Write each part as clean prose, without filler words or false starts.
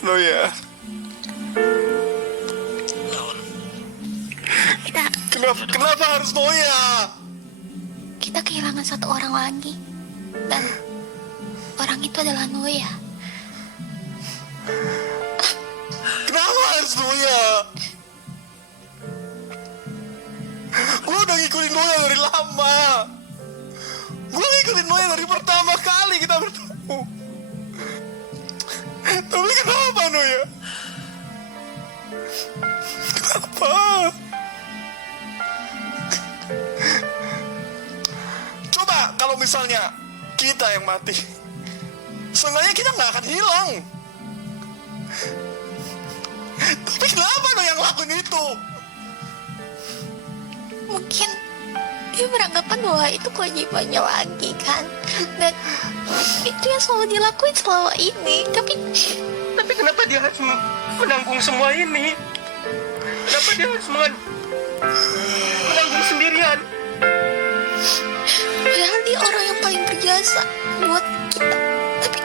Noya? Kenapa harus Noya? Kita kehilangan satu orang lagi. Dan orang itu adalah Noya. Kenapa harus Noya? Gue udah ngikutin Noya dari lama. Gue ngikutin Noya dari pertama kali kita bertemu. Tapi kenapa Noya? Kenapa? Coba kalau misalnya kita yang mati, seenggaknya kita nggak akan hilang. Tapi kenapa Noya yang lakuin itu? Mungkin dia beranggapan bahwa itu kewajibannya lagi kan. Dan itu yang selalu dilakuin selama ini. Tapi kenapa dia harus menanggung semua ini? Kenapa dia harus menanggung sendirian? Padahal dia orang yang paling berjasa buat kita. Tapi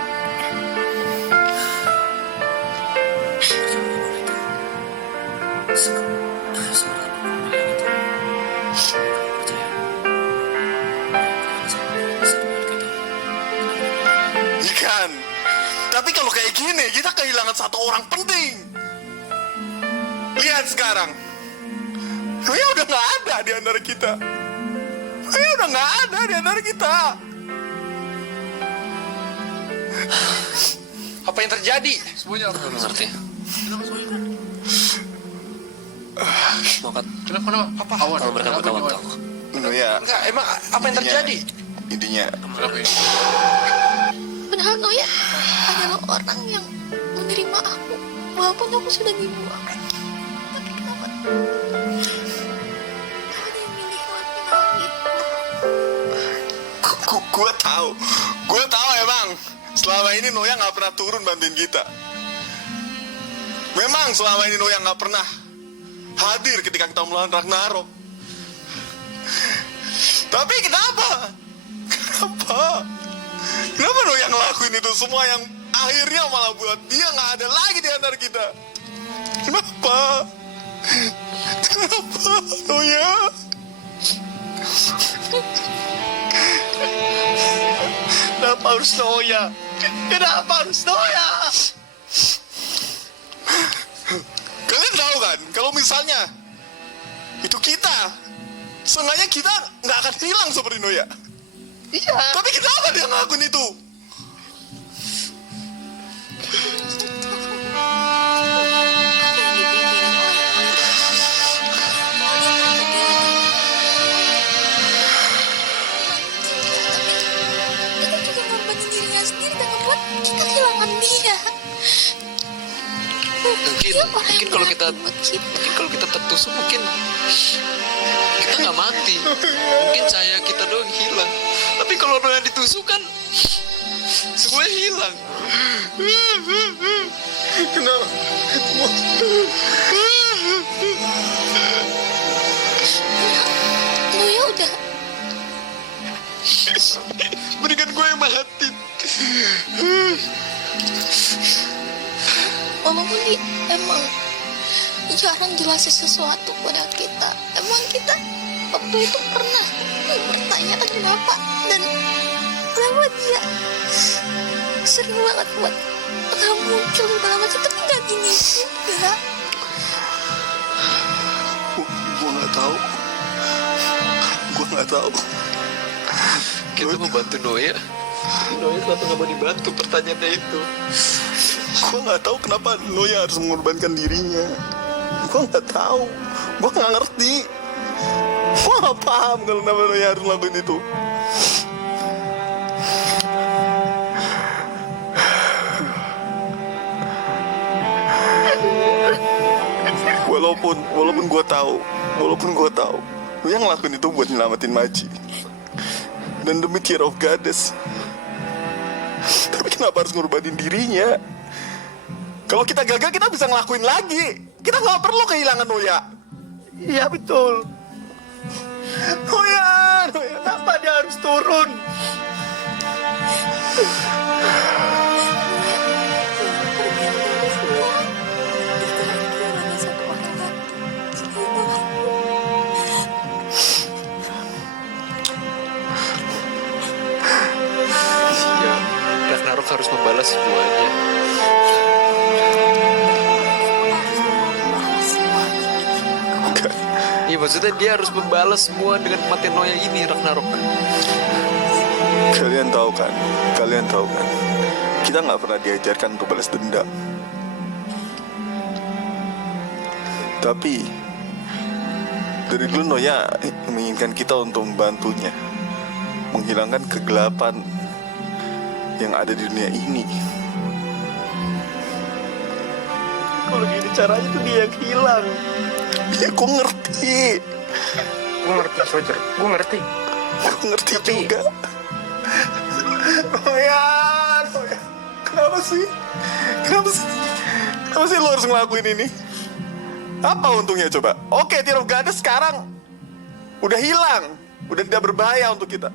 Ikan. Tapi kalau kayak gini, kita kehilangan satu orang penting. Lihat sekarang. Noya udah nggak ada di antara kita. Noya udah nggak ada di antara kita. Apa yang terjadi? Semuanya apa? Ngerti. Kenapa? Apa? Kalau mereka berkawan tahu. Noya, Enggak, emang apa yang terjadi? intinya Kenapa ya? padahal Noya adalah orang yang menerima aku walaupun aku sudah dibuang. Tapi kenapa dia milih ngelakuin hal itu? gue tahu emang selama ini Noya nggak pernah turun bantuin kita. Memang selama ini Noya nggak pernah hadir ketika kita melawan Ragnarok. Tapi kenapa Noya ngelakuin itu semua yang akhirnya malah buat dia nggak ada lagi di antara kita? Kenapa Noya? Kenapa harus Noya? Kenapa harus Noya? Kalian tahu kan, kalau misalnya itu kita, seenggaknya kita nggak akan hilang seperti Noya. Iya. Tapi kenapa dia ngelakuin itu? Kita juga membuat dirinya sendiri dan membuat kita kehilangan dia. Mungkin kalau kita tertusuk mungkin kita nggak mati. Mungkin saya kita doang hilang. Tapi kalau Noya ditusuk kan semuanya hilang. Kenapa? Noya udah Mendingan gue yang mati. walaupun dia emang jarang jelasin sesuatu pada kita. Emang kita waktu itu pernah bertanya kenapa dan kenapa dia sering banget buat nggak muncul banget sih, tapi nggak gini juga. Gue nggak tahu. Kita membantu Noya. Noya kenapa nggak mau dibantu? Pertanyaannya itu. Gue nggak tahu kenapa Noya harus mengorbankan dirinya. Gue nggak tahu. Gue nggak ngerti. Gue nggak paham kalau kenapa Noya harus ngelakuin itu. Walaupun gue tahu, Noya ngelakuin itu buat nyelamatin Maji dan demi Tear of Goddess. Tapi kenapa harus ngorbanin dirinya? Kalau kita gagal, kita bisa ngelakuin lagi. Kita nggak perlu kehilangan Noya. Iya betul. Noya. Kenapa dia harus turun? harus membalas semuanya. Bukan. Iya, maksudnya dia harus membalas semua dengan mati Noya ini, Ragnarok. Kalian tahu kan? Kita nggak pernah diajarkan untuk balas dendam. Tapi dari dulu Noya menginginkan kita untuk membantunya menghilangkan kegelapan yang ada di dunia ini. Kalau gini caranya tuh dia yang hilang. Ya, gue ngerti. Gue ngerti, Roger. Gue ngerti. Gue ngerti Tapi- juga. Noya. Kenapa sih? Kenapa sih lo harus ngelakuin ini? Apa untungnya coba? Oke, Tear of Goddess sekarang udah hilang. Udah tidak berbahaya untuk kita.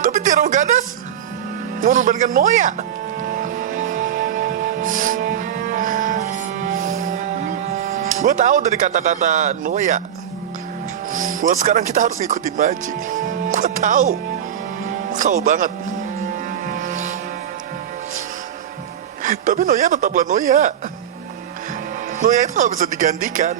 Tapi Tear of Goddess mengorbankan Noya. Gue tahu dari kata-kata Noya bahwa sekarang kita harus ngikutin Maji. Gue tahu banget. Tapi Noya tetaplah Noya. Noya itu nggak bisa digantikan.